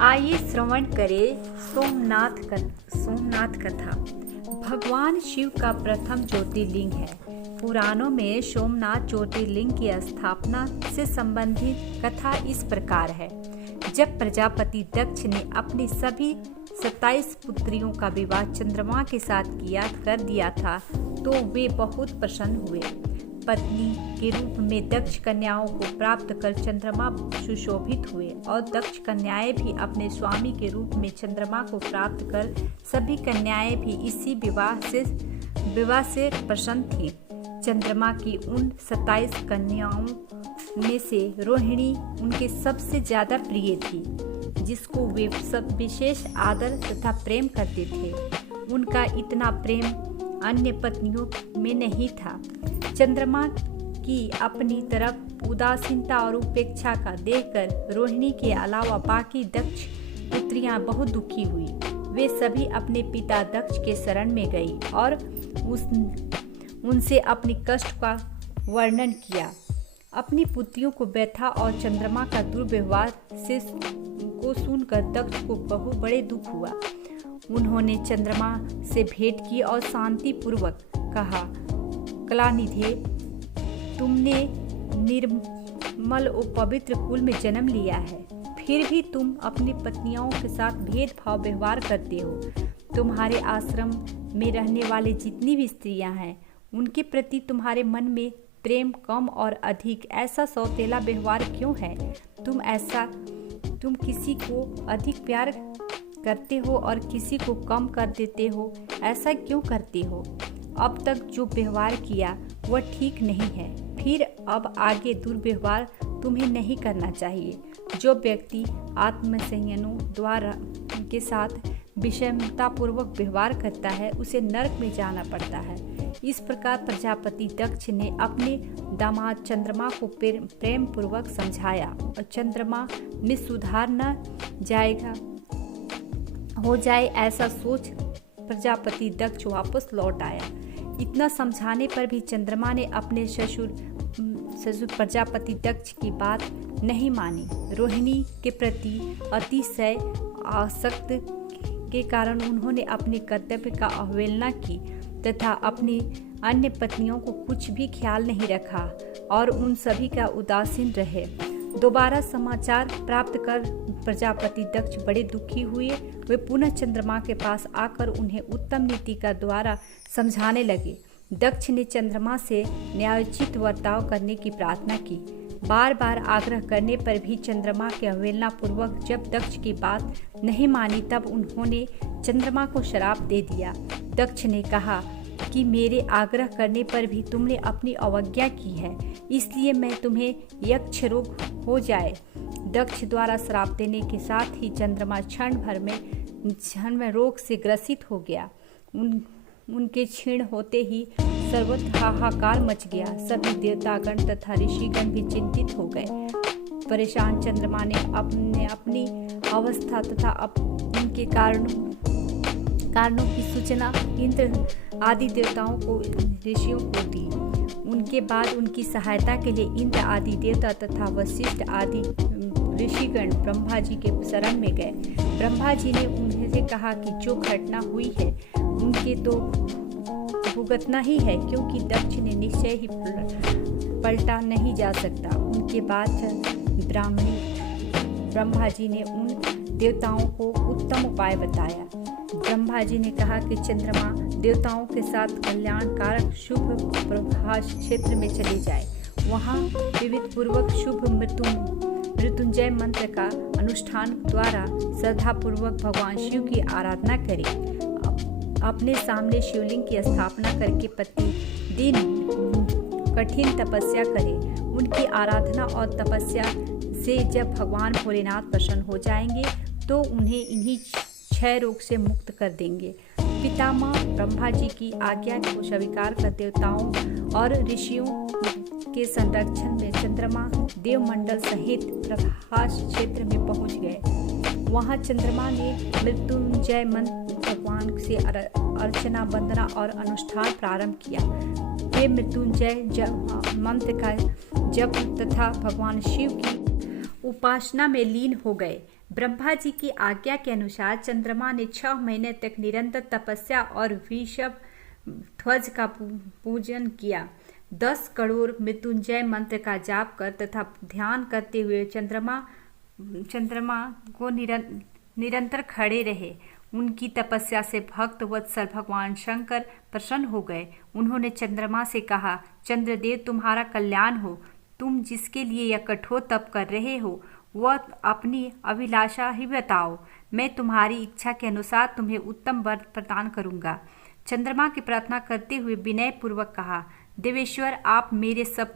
आइए श्रवण करें सोमनाथ कथा। भगवान शिव का प्रथम ज्योतिर्लिंग है। पुराणों में सोमनाथ ज्योतिर्लिंग की स्थापना से संबंधित कथा इस प्रकार है। जब प्रजापति दक्ष ने अपनी सभी 27 पुत्रियों का विवाह चंद्रमा के साथ कर दिया था तो वे बहुत प्रसन्न हुए। पत्नी के रूप में दक्ष कन्याओं को प्राप्त कर चंद्रमा सुशोभित हुए और दक्ष कन्याएं भी अपने स्वामी के रूप में चंद्रमा को प्राप्त कर सभी कन्याएं भी इसी विवाह से प्रसन्न थीं। चंद्रमा की उन 27 कन्याओं में से रोहिणी उनके सबसे ज्यादा प्रिय थी, जिसको वे सब विशेष आदर तथा प्रेम करते थे। उनका इतना प्रेम अन्य पत्नियों में नहीं था। चंद्रमा की अपनी तरफ उदासीनता और उपेक्षा का देखकर रोहिणी के अलावा बाकी दक्ष पुत्रियां बहुत दुखी हुई। वे सभी अपने पिता दक्ष के शरण में गई और उनसे अपनी कष्ट का वर्णन किया। अपनी पुत्रियों को व्यथा और चंद्रमा का दुर्व्यवहार को सुनकर दक्ष को बड़े दुख हुआ। उन्होंने चंद्रमा से भेंट की और शांति पूर्वक कहा, कलानिधे, तुमने निर्मल और पवित्र कुल में जन्म लिया है, फिर भी तुम अपनी पत्नियों के साथ भेदभाव व्यवहार करते हो। तुम्हारे आश्रम में रहने वाले जितनी भी स्त्रियां हैं, उनके प्रति तुम्हारे मन में प्रेम कम और अधिक ऐसा सौतेला व्यवहार क्यों है? तुम किसी को अधिक प्यार करते हो और किसी को कम कर देते हो, ऐसा क्यों करते हो? अब तक जो व्यवहार किया वह ठीक नहीं है, फिर अब आगे दुर्व्यवहार तुम्हें नहीं करना चाहिए। जो व्यक्ति आत्मसंयमों द्वारा के साथ विषमतापूर्वक व्यवहार करता है, उसे नरक में जाना पड़ता है। इस प्रकार प्रजापति दक्ष ने अपने दामाद चंद्रमा को प्रेम पूर्वक समझाया और चंद्रमा में सुधार न हो जाए ऐसा सोच प्रजापति दक्ष वापस लौट आया। इतना समझाने पर भी चंद्रमा ने अपने ससुर प्रजापति दक्ष की बात नहीं मानी। रोहिणी के प्रति अतिशय आसक्त के कारण उन्होंने अपने कर्तव्य का अवहेलना की तथा अपनी अन्य पत्नियों को कुछ भी ख्याल नहीं रखा और उन सभी का उदासीन रहे। दोबारा समाचार प्राप्त कर प्रजापति दक्ष बड़े दुखी हुए। वे पुनः चंद्रमा के पास आकर उन्हें उत्तम नीति का द्वारा समझाने लगे। दक्ष ने चंद्रमा से न्यायोचित वर्ताव करने की प्रार्थना की। बार बार आग्रह करने पर भी चंद्रमा के अवहेलना पूर्वक जब दक्ष की बात नहीं मानी, तब उन्होंने चंद्रमा को श्राप दे दिया। दक्ष ने कहा कि मेरे आग्रह करने पर भी तुमने अपनी अवज्ञा की है, इसलिए मैं तुम्हें यक्ष रोग हो जाए। दक्ष द्वारा श्राप देने के साथ ही चंद्रमा क्षण में रोग से ग्रसित हो गया। उनके क्षीण होते ही सर्वत्र हाहाकार मच गया। सभी देवतागण तथा ऋषिगण भी चिंतित हो गए। परेशान चंद्रमा ने अपनी अवस्था तथा उनके कारणों की सूचना इंद्र आदि देवताओं को ऋषियों को दी। उनके बाद उनकी सहायता के लिए इंद्र आदि देवता तथा वशिष्ठ आदि ऋषिगण ब्रह्मा जी के शरण में गए। ब्रह्मा जी ने उन्हें कहा कि जो घटना हुई है उनके तो भुगतना ही है, क्योंकि दक्ष ने निश्चय ही पलटा नहीं जा सकता। उनके बाद ब्रह्मा जी ने उन देवताओं को उत्तम उपाय बताया। ब्रह्मा जी ने कहा कि चंद्रमा देवताओं के साथ कल्याणकारक शुभ प्रभास क्षेत्र में चले जाए। वहाँ विविध पूर्वक शुभ मृत्युंजय मंत्र का अनुष्ठान द्वारा श्रद्धापूर्वक भगवान शिव की आराधना करें। अपने सामने शिवलिंग की स्थापना करके प्रतिदिन कठिन तपस्या करें। उनकी आराधना और तपस्या से जब भगवान भोलेनाथ प्रसन्न हो जाएंगे तो उन्हें इन्हीं 6 रोग से मुक्त कर देंगे। पितामह ब्रह्मा जी की आज्ञा को स्वीकार कर देवताओं और ऋषियों के संरक्षण में चंद्रमा देवमंडल सहित प्रभास क्षेत्र में पहुंच गए। वहां चंद्रमा ने मृत्युंजय मंत्र भगवान से अर्चना, वंदना और अनुष्ठान प्रारंभ किया। वे मृत्युंजय मंत्र का जप तथा भगवान शिव की उपासना में लीन हो गए। ब्रह्मा जी की आज्ञा के अनुसार चंद्रमा ने 6 महीने तक निरंतर तपस्या और वृषभ ध्वज का पूजन किया। 10 करोड़ मृत्युंजय मंत्र का जाप कर तथा ध्यान करते हुए चंद्रमा को निरंतर खड़े रहे। उनकी तपस्या से भक्त वत्सल भगवान शंकर प्रसन्न हो गए। उन्होंने चंद्रमा से कहा, चंद्रदेव तुम्हारा कल्याण हो। तुम जिसके लिए यह कठोर तप कर रहे हो वह अपनी अभिलाषा ही बताओ। मैं तुम्हारी इच्छा के अनुसार तुम्हें उत्तम वर प्रदान करूंगा। चंद्रमा की प्रार्थना करते हुए विनय पूर्वक कहा, देवेश्वर आप मेरे सब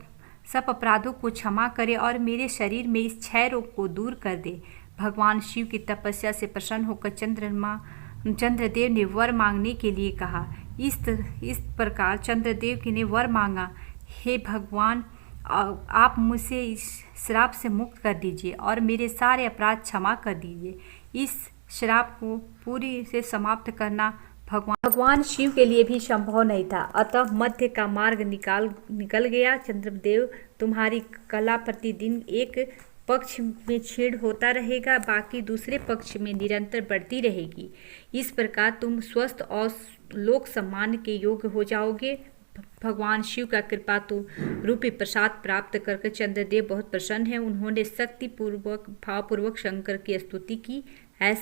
अपराधों को क्षमा करें और मेरे शरीर में इस क्षय रोग को दूर कर दे। भगवान शिव की तपस्या से प्रसन्न होकर चंद्रदेव ने वर मांगने के लिए कहा। इस प्रकार चंद्रदेव ने वर मांगा, हे भगवान आप मुझे इस श्राप से मुक्त कर दीजिए और मेरे सारे अपराध क्षमा कर दीजिए। इस श्राप को पूरी से समाप्त करना भगवान शिव के लिए भी संभव नहीं था, अतः मध्य का मार्ग निकल गया। चंद्रदेव तुम्हारी कला प्रतिदिन एक पक्ष में छीड़ होता रहेगा, बाकी दूसरे पक्ष में निरंतर बढ़ती रहेगी। इस प्रकार तुम स्वस्थ और लोक सम्मान के योग्य हो जाओगे। भगवान शिव का कृपा तो रूपी प्रसाद प्राप्त करके चंद्रदेव बहुत प्रसन्न है। उन्होंने शक्ति पूर्वक भावपूर्वक शंकर की स्तुति की। ऐसे